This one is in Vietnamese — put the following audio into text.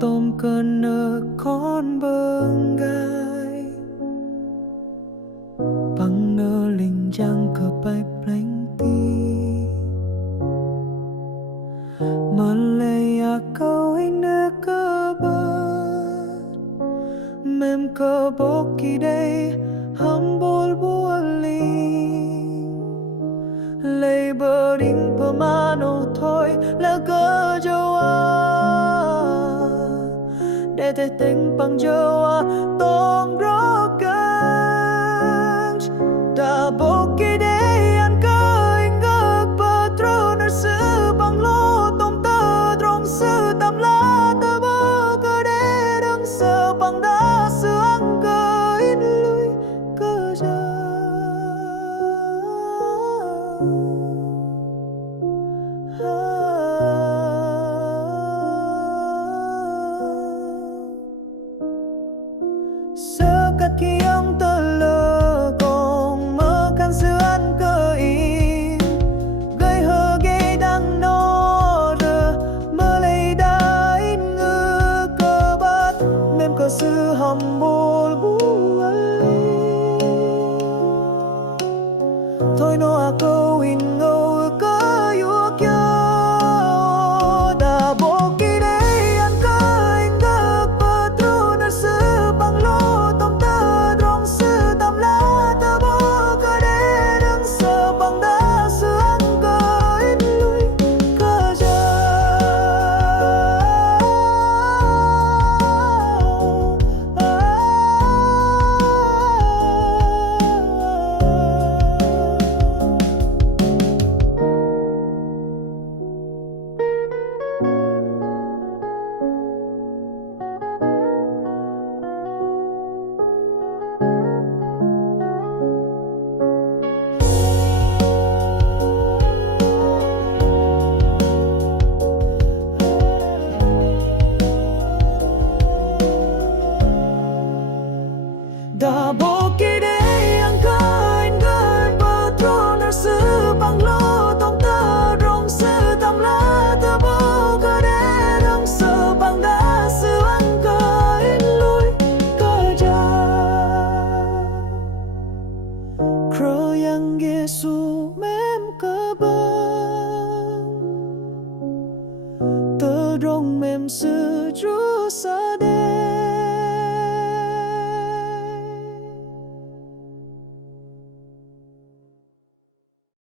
tôm cơn nơ con bưng gai bằng nơ linh giang cờ bay planh ti Malaya câu anh nơ cơ bơ mem cơ bốc kỳ đây hâm bol bualing lay bờ đinh pemano thôi là cơ jawa để thể tình bằng jawa tông rõ căng ta bốc kỳ đây ăn cơ anh ngược bờ trâu nở sư bằng lô tông tơ trong sư tam lá ta bơ cơ để đằng sơ bằng đá sương cơ ít lui cơ ja sơ cắt khi ông tơ lơ còn mơ can sư ăn cơ in gây hơ ghê đang nó rơ mơ lấy đá ít ngư cơ bát mềm cơ sư hầm bồn bú thôi nó à câu in ngâu cơ yếu kia đã bỏ kỳ đấy ăn cơ anh ngược bờ trâu nở sư bằng lô tông tơ trong sư tam lá ta bơ cơ để đằng sơ bằng đá sương cơ ít lui cơ ja đã bỏ kỳ đấy ăn cơ anh gửi bờ trâu nở sư bằng lô tông tơ trong sư tam lá ta bơ cơ để đằng sơ bằng đá sương cơ ít lui cơ ja Crow yang Giêsu mem cơ bơ tơ trong mềm sư chúa sa đê